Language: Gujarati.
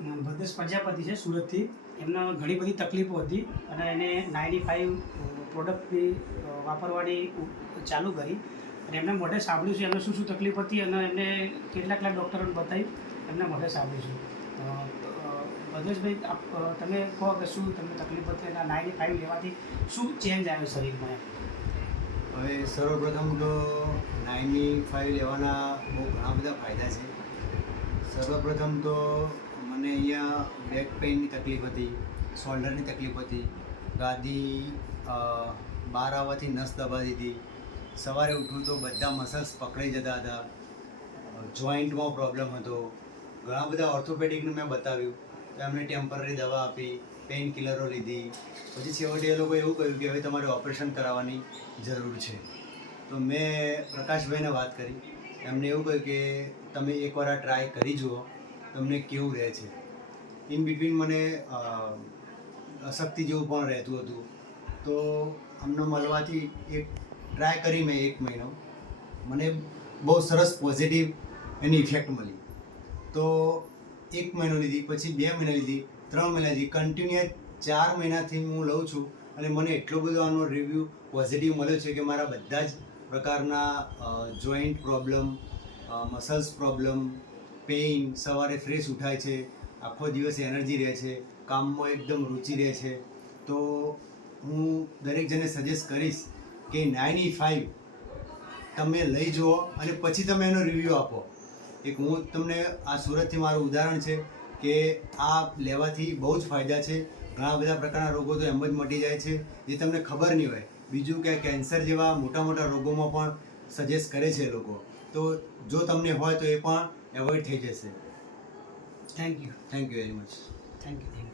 ભદ્રેશ પ્રજાપતિ છે સુરતથી. એમને ઘણી બધી તકલીફો હતી અને એને 95 પ્રોડક્ટની વાપરવાની ચાલુ કરી અને એમને મોઢે સાંભળ્યું છે એમને શું શું તકલીફ હતી અને એમને કેટલાક ડૉક્ટરોને બતાવી એમને મોઢે સાંભળ્યું છે. ભદ્રેશભાઈ, તમે કહો કે શું તમને તકલીફ હતી અને 95 લેવાથી શું ચેન્જ આવ્યો શરીરમાં? હવે સર્વપ્રથમ તો 95 લેવાના બહુ ઘણા બધા ફાયદા છે. સર્વપ્રથમ તો મને અહીંયા બેક પેઇનની તકલીફ હતી, શોલ્ડરની તકલીફ હતી, ગાદી બહાર આવવાથી નસ દબાતી હતી, સવારે ઉઠું તો બધા મસલ્સ પકડાઈ જતા હતા, જોઈન્ટમાં પ્રોબ્લેમ હતો. ઘણા બધા ઓર્થોપેડિકને મેં બતાવ્યું તો એમણે ટેમ્પરરી દવા આપી, પેઇન કિલરો લીધી. પછી છેવટે એ લોકો એવું કહ્યું કે હવે તમારે ઓપરેશન કરાવવાની જરૂર છે. તો મેં પ્રકાશભાઈને વાત કરી, એમને એવું કહ્યું કે તમે એકવાર આ ટ્રાય કરી જુઓ, તમને કેવું રહે છે. ઇન બિટવીન મને અશક્તિ જેવું પણ રહેતું હતું. તો અમને મળવાથી એક ટ્રાય કરી મેં 1 મહિનો, મને બહુ સરસ પોઝિટિવ એની ઇફેક્ટ મળી. તો 1 મહિનો લીધી, પછી 2 મહિના લીધી, 3 મહિના લીધી, કન્ટિન્યુઅસ 4 મહિનાથી હું લઉં છું અને મને એટલો બધો આનો રિવ્યૂ પોઝિટિવ મળ્યો છે કે મારા બધા જ પ્રકારના joint problem, muscles problem, pain, સવારે ફ્રેશ ઉઠાય છે, આખો દિવસ એનર્જી રહે છે, કામમાં એકદમ રુચિ રહે છે. તો હું દરેક જણને સજેસ્ટ કરીશ કે 95 તમે લઈ જુઓ અને પછી તમે એનો રિવ્યૂ આપો. એક હું તમને આ સુરતથી મારું ઉદાહરણ છે કે આ લેવાથી બહુ જ ફાયદા છે. ઘણા બધા પ્રકારના રોગો તો એમ જ મટી જાય છે જે તમને ખબર નહીં હોય. બીજું કે કેન્સર જેવા મોટા મોટા રોગોમાં પણ સજેસ્ટ કરે છે એ લોકો. તો જો તમને હોય તો એ પણ એવોઇડ થઈ જશે. Thank you very much. Thank you.